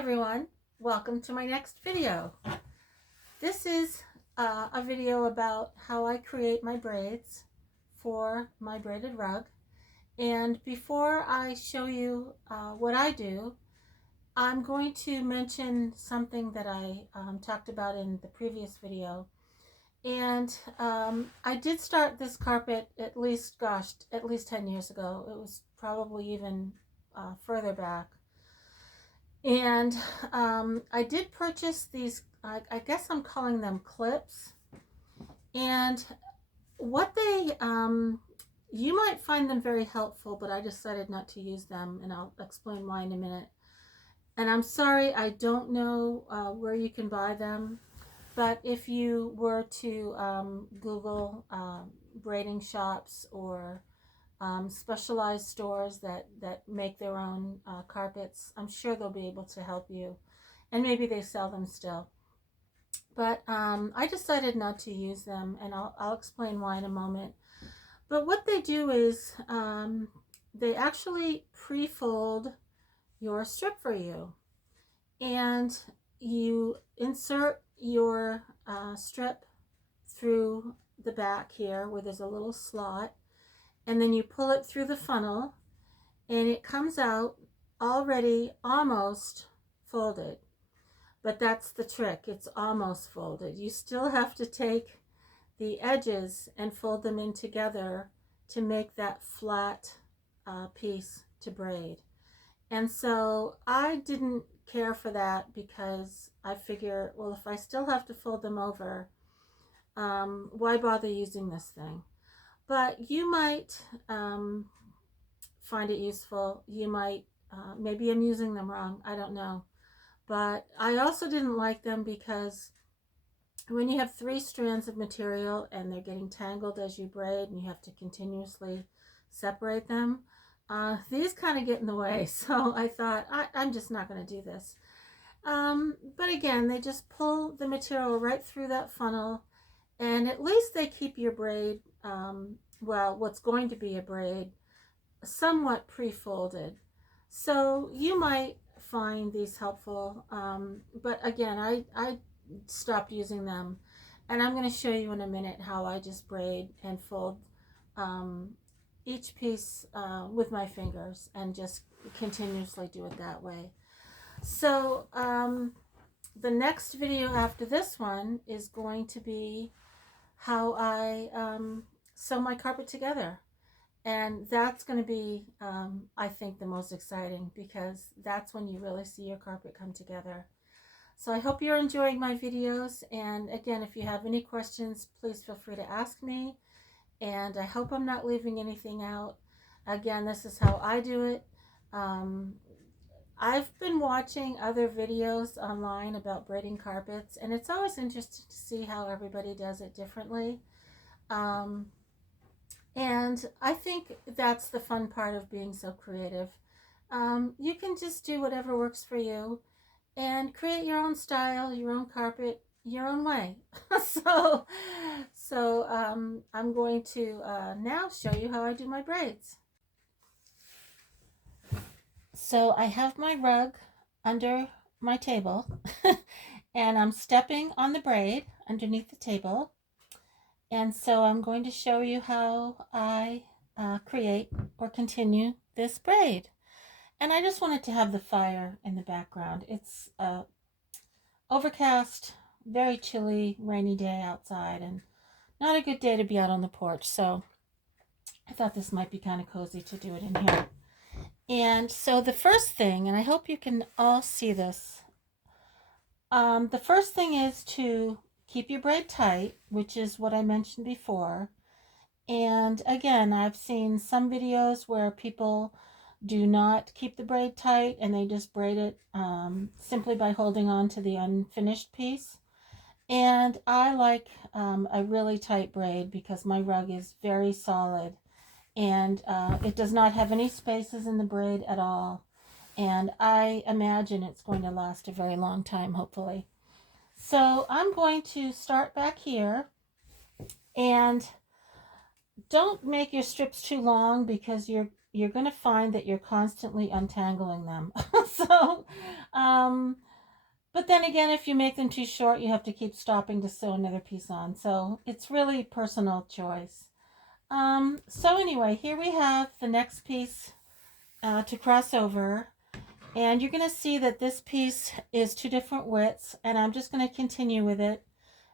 Everyone, welcome to my next video. This is a video about how I create my braids for my braided rug. And before I show you what I do, I'm going to mention something that I talked about in the previous video. And I did start this carpet at least 10 years ago. It was probably even further back. And I did purchase these, I guess I'm calling them clips. And what they, you might find them very helpful, but I decided not to use them, and I'll explain why in a minute. And I'm sorry, I don't know where you can buy them, but if you were to Google braiding shops or specialized stores that make their own carpets, I'm sure they'll be able to help you, and maybe they sell them still. But I decided not to use them, and I'll explain why in a moment. But what they do is they actually pre-fold your strip for you, and you insert your strip through the back here where there's a little slot, and then you pull it through the funnel, and it comes out already almost folded. But that's the trick, it's almost folded. You still have to take the edges and fold them in together to make that flat piece to braid. And so I didn't care for that because I figure, well, if I still have to fold them over, why bother using this thing? But you might find it useful. You might, maybe I'm using them wrong, I don't know. But I also didn't like them because when you have 3 strands of material and they're getting tangled as you braid and you have to continuously separate them, these kind of get in the way. So I thought, I'm just not going to do this. But again, they just pull the material right through that funnel, and at least they keep your braid, well, what's going to be a braid, somewhat pre-folded. So you might find these helpful, but again, I stopped using them, and I'm going to show you in a minute how I just braid and fold each piece with my fingers and just continuously do it that way. So the next video after this one is going to be how I sew my carpet together. And that's going to be, I think, the most exciting, because that's when you really see your carpet come together. So I hope you're enjoying my videos. And again, if you have any questions, please feel free to ask me. And I hope I'm not leaving anything out. Again, this is how I do it. I've been watching other videos online about braiding carpets, and it's always interesting to see how everybody does it differently. And I think that's the fun part of being so creative. You can just do whatever works for you and create your own style, your own carpet, your own way. so I'm going to now show you how I do my braids. So I have my rug under my table and I'm stepping on the braid underneath the table. And so I'm going to show you how I create or continue this braid. And I just wanted to have the fire in the background. It's overcast, very chilly, rainy day outside, and not a good day to be out on the porch. So I thought this might be kind of cozy to do it in here. And so the first thing, and I hope you can all see this, the first thing is to keep your braid tight, which is what I mentioned before. And again, I've seen some videos where people do not keep the braid tight and they just braid it simply by holding on to the unfinished piece. And I like a really tight braid because my rug is very solid, and it does not have any spaces in the braid at all. And I imagine it's going to last a very long time, hopefully. So I'm going to start back here, and don't make your strips too long because you're going to find that you're constantly untangling them. So, but then again, if you make them too short, you have to keep stopping to sew another piece on. So it's really personal choice. So anyway, here we have the next piece to cross over. And you're going to see that this piece is two different widths. And I'm just going to continue with it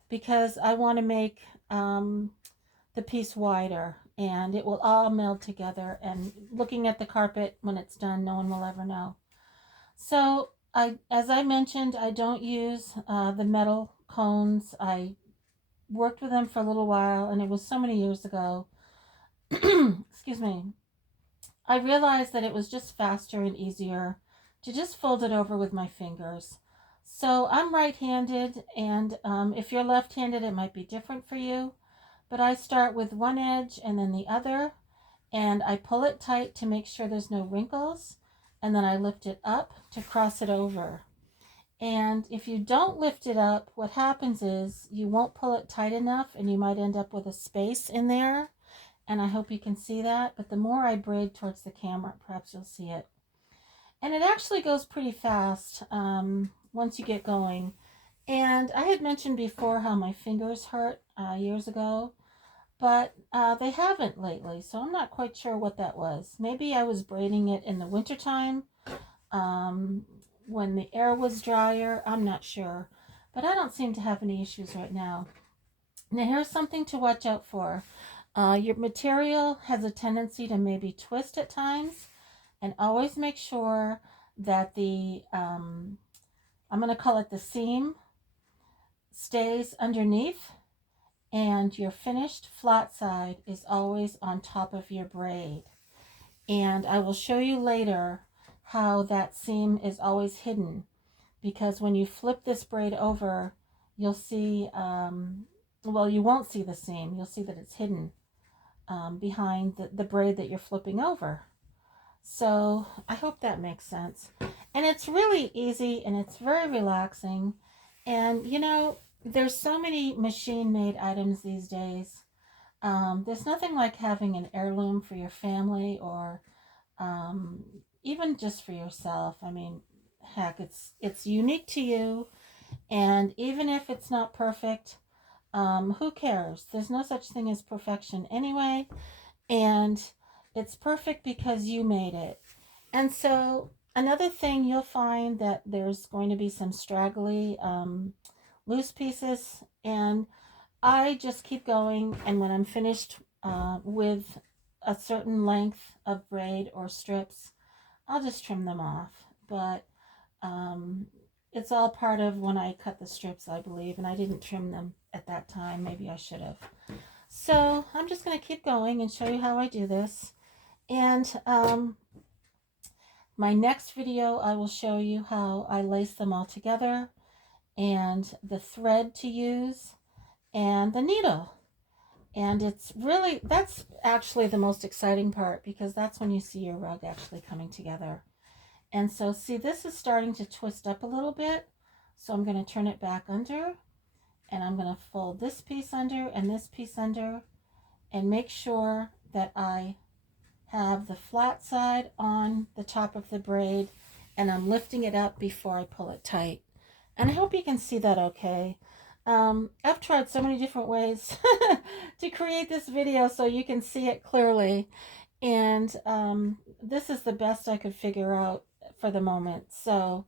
because I want to make the piece wider. And it will all meld together. And looking at the carpet when it's done, no one will ever know. So as I mentioned, I don't use the metal cones. I worked with them for a little while, and it was so many years ago. Excuse me. I realized that it was just faster and easier to just fold it over with my fingers. So I'm right-handed, and if you're left-handed, it might be different for you. But I start with one edge and then the other, and I pull it tight to make sure there's no wrinkles, and then I lift it up to cross it over. And if you don't lift it up, what happens is you won't pull it tight enough, and you might end up with a space in there. And I hope you can see that. But the more I braid towards the camera, perhaps you'll see it. And it actually goes pretty fast once you get going. And I had mentioned before how my fingers hurt years ago, but they haven't lately. So I'm not quite sure what that was. Maybe I was braiding it in the wintertime when the air was drier. I'm not sure. But I don't seem to have any issues right now. Now here's something to watch out for. Your material has a tendency to maybe twist at times, and always make sure that the, I'm going to call it the seam, stays underneath, and your finished flat side is always on top of your braid. And I will show you later how that seam is always hidden, because when you flip this braid over, you'll see, well, you won't see the seam. You'll see that it's hidden behind the braid that you're flipping over. So I hope that makes sense. And it's really easy, and it's very relaxing. And you know, there's so many machine-made items these days. There's nothing like having an heirloom for your family, or even just for yourself. I mean, heck, it's unique to you, and even if it's not perfect, who cares? There's no such thing as perfection anyway, and it's perfect because you made it. And so another thing, you'll find that there's going to be some straggly loose pieces, and I just keep going, and when I'm finished with a certain length of braid or strips, I'll just trim them off. But it's all part of when I cut the strips, I believe, and I didn't trim them at that time. Maybe I should have. So I'm just going to keep going and show you how I do this. And my next video, I will show you how I lace them all together, and the thread to use, and the needle. And it's really, that's actually the most exciting part, because that's when you see your rug actually coming together. And so see, this is starting to twist up a little bit. So I'm going to turn it back under, and I'm going to fold this piece under and this piece under, and make sure that I have the flat side on the top of the braid, and I'm lifting it up before I pull it tight. And I hope you can see that okay. I've tried so many different ways to create this video so you can see it clearly. And this is the best I could figure out for the moment. So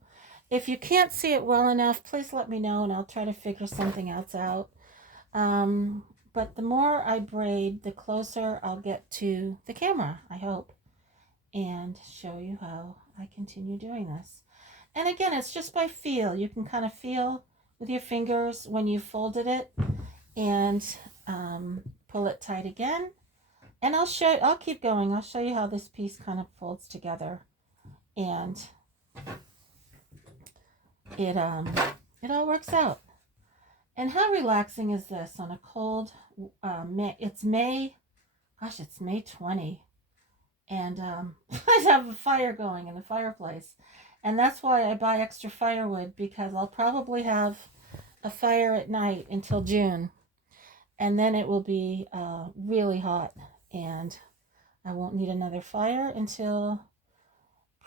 if you can't see it well enough, please let me know, and I'll try to figure something else out. But the more I braid, the closer I'll get to the camera, I hope, and show you how I continue doing this. And again, it's just by feel. You can kind of feel with your fingers when you folded it, and pull it tight again. And I'll keep going. I'll show you how this piece kind of folds together, and it all works out. And how relaxing is this on a cold May? It's May, gosh, it's May 20, and I have a fire going in the fireplace, and that's why I buy extra firewood, because I'll probably have a fire at night until June, and then it will be really hot, and I won't need another fire until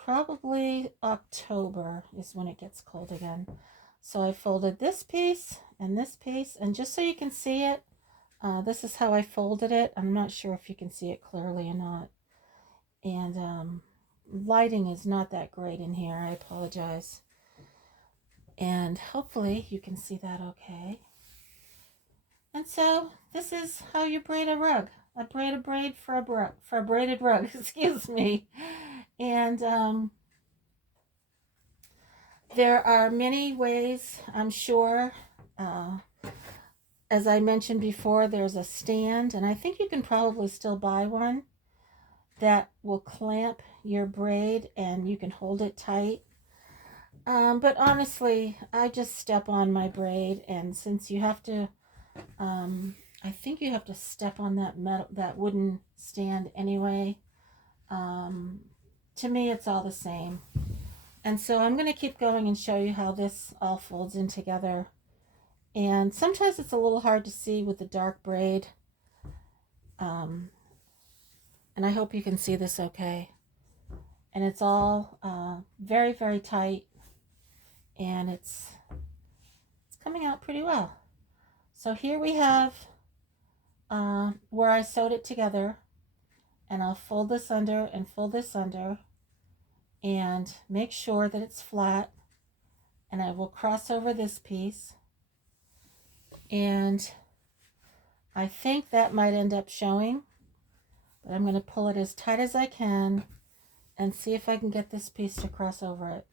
probably October is when it gets cold again. So I folded this piece, and just so you can see it, this is how I folded it. I'm not sure if you can see it clearly or not. And lighting is not that great in here. I apologize. And hopefully you can see that okay. And so this is how you braid a rug. I braid a braid for a braided rug, excuse me. And there are many ways, I'm sure. As I mentioned before, there's a stand, and I think you can probably still buy one that will clamp your braid and you can hold it tight. But honestly, I just step on my braid, and since you have to, I think you have to step on that wooden stand anyway. To me, it's all the same. And so I'm going to keep going and show you how this all folds in together. And sometimes it's a little hard to see with the dark braid. And I hope you can see this okay. And it's all very, very tight. And it's coming out pretty well. So here we have where I sewed it together. And I'll fold this under and fold this under. And make sure that it's flat. And I will cross over this piece. And I think that might end up showing, but I'm going to pull it as tight as I can and see if I can get this piece to cross over it.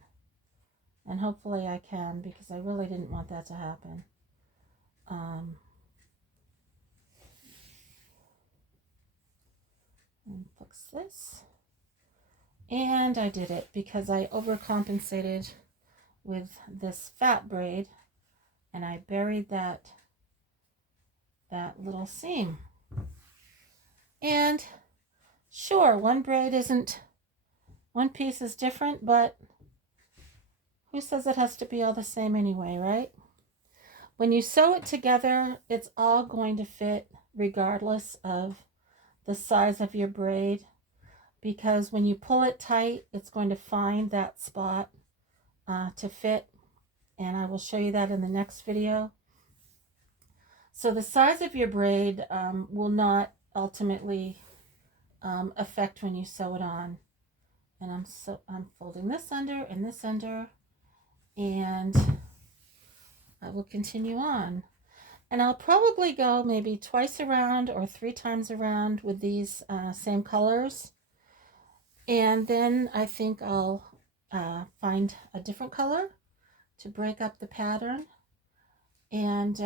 And hopefully I can, because I really didn't want that to happen. And fix this. And I did it because I overcompensated with this fat braid, and I buried that little seam. And sure, one piece is different, but who says it has to be all the same anyway, right? When you sew it together, it's all going to fit regardless of the size of your braid, because when you pull it tight, it's going to find that spot to fit, and I will show you that in the next video. So the size of your braid will not ultimately affect when you sew it on. And I'm folding this under and this under, and I will continue on. And I'll probably go maybe twice around or 3 times around with these same colors. And then I think I'll find a different color to break up the pattern, and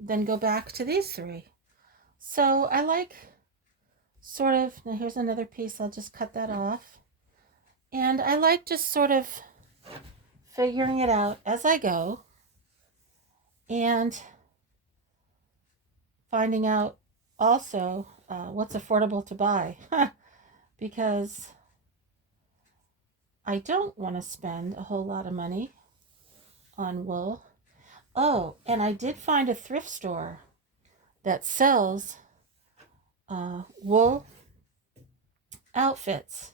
then go back to these 3. So I like sort of, now here's another piece, I'll just cut that off. And I like just sort of figuring it out as I go and finding out also what's affordable to buy, because I don't want to spend a whole lot of money on wool. Oh, and I did find a thrift store that sells wool outfits,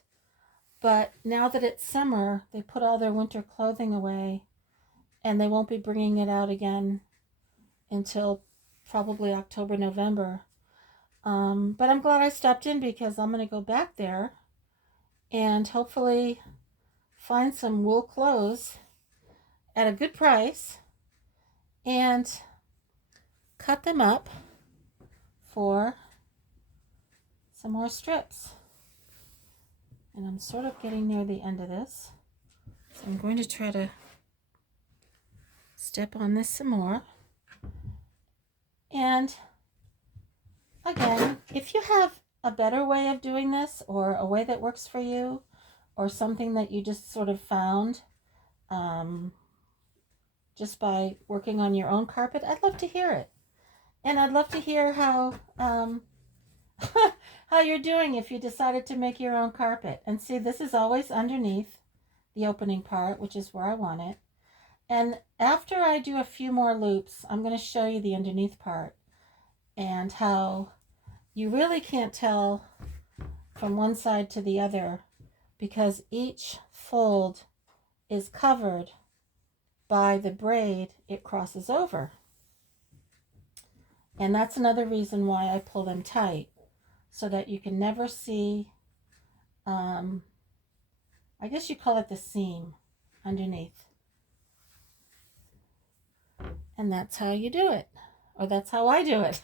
but now that it's summer, they put all their winter clothing away, and they won't be bringing it out again until probably October, November. But I'm glad I stopped in, because I'm going to go back there and hopefully find some wool clothes at a good price and cut them up for some more strips. And I'm sort of getting near the end of this, so I'm going to try to step on this some more. And again, if you have a better way of doing this, or a way that works for you, or something that you just sort of found just by working on your own carpet, I'd love to hear it. And I'd love to hear how how you're doing if you decided to make your own carpet. And see, this is always underneath the opening part, which is where I want it. And after I do a few more loops, I'm going to show you the underneath part and how you really can't tell from one side to the other, because each fold is covered by the braid, it crosses over. And that's another reason why I pull them tight, so that you can never see, I guess you call it the seam underneath. And that's how you do it, or that's how I do it.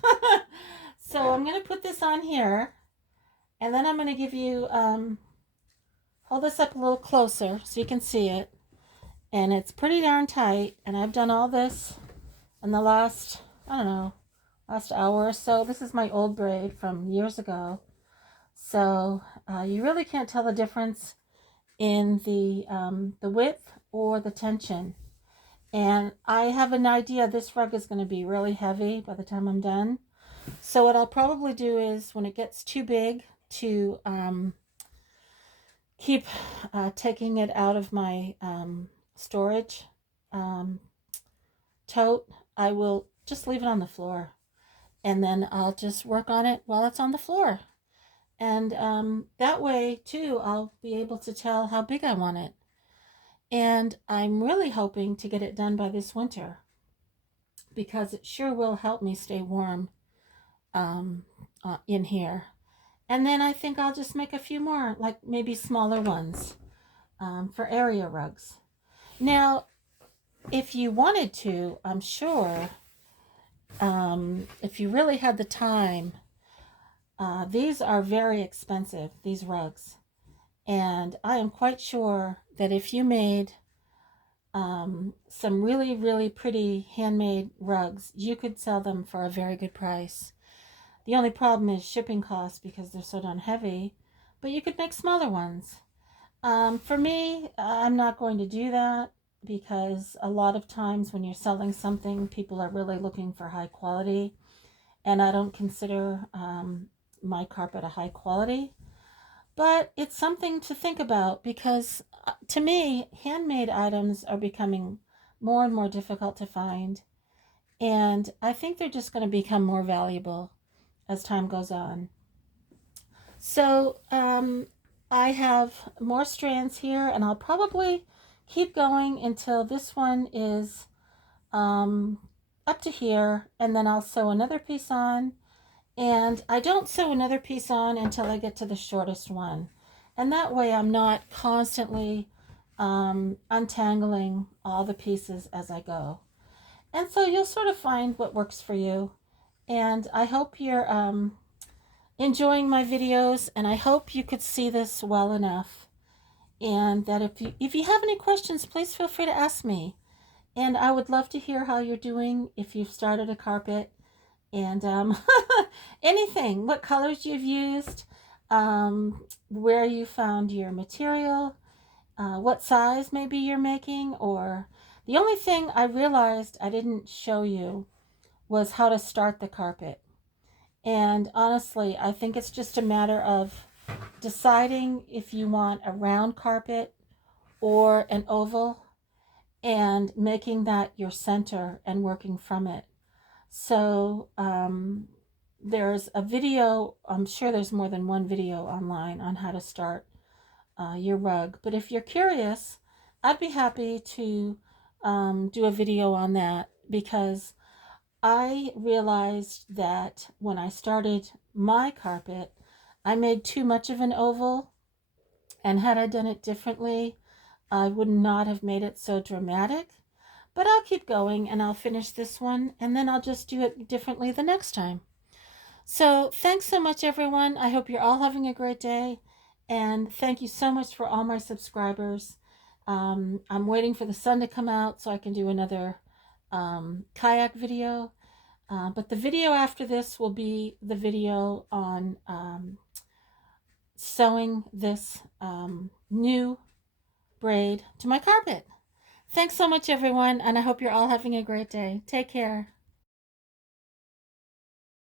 So I'm going to put this on here, and then I'm going to give you, hold this up a little closer so you can see it. And it's pretty darn tight, and I've done all this in the last, I don't know, last hour or so. This is my old braid from years ago. So you really can't tell the difference in the width or the tension. And I have an idea this rug is going to be really heavy by the time I'm done. So what I'll probably do is, when it gets too big to keep taking it out of my storage tote, I will just leave it on the floor, and then I'll just work on it while it's on the floor. And that way too, I'll be able to tell how big I want it. And I'm really hoping to get it done by this winter, because it sure will help me stay warm in here. And then I think I'll just make a few more, like maybe smaller ones for area rugs. Now, if you wanted to, I'm sure, if you really had the time, these are very expensive, these rugs. And I am quite sure that if you made some really, really pretty handmade rugs, you could sell them for a very good price. The only problem is shipping costs, because they're so darn heavy, but you could make smaller ones. For me, I'm not going to do that, because a lot of times when you're selling something, people are really looking for high quality, and I don't consider my carpet a high quality. But it's something to think about, because to me, handmade items are becoming more and more difficult to find, and I think they're just going to become more valuable as time goes on. So I have more strands here, and I'll probably keep going until this one is up to here, and then I'll sew another piece on. And I don't sew another piece on until I get to the shortest one. And that way I'm not constantly untangling all the pieces as I go. And so you'll sort of find what works for you. And I hope you're enjoying my videos, and I hope you could see this well enough. And that if you have any questions, please feel free to ask me. And I would love to hear how you're doing, if you've started a carpet, and anything, what colors you've used, where you found your material, what size maybe you're making. Or the only thing I realized I didn't show you was how to start the carpet. And honestly, I think it's just a matter of deciding if you want a round carpet or an oval, and making that your center and working from it. So there's a video, I'm sure there's more than one video online on how to start your rug. But if you're curious, I'd be happy to do a video on that, because I realized that when I started my carpet, I made too much of an oval, and had I done it differently, I would not have made it so dramatic. But I'll keep going, and I'll finish this one, and then I'll just do it differently the next time. So thanks so much, everyone. I hope you're all having a great day, and thank you so much for all my subscribers. I'm waiting for the sun to come out so I can do another kayak video. But the video after this will be the video on sewing this new braid to my carpet. Thanks so much, everyone, and I hope you're all having a great day. Take care.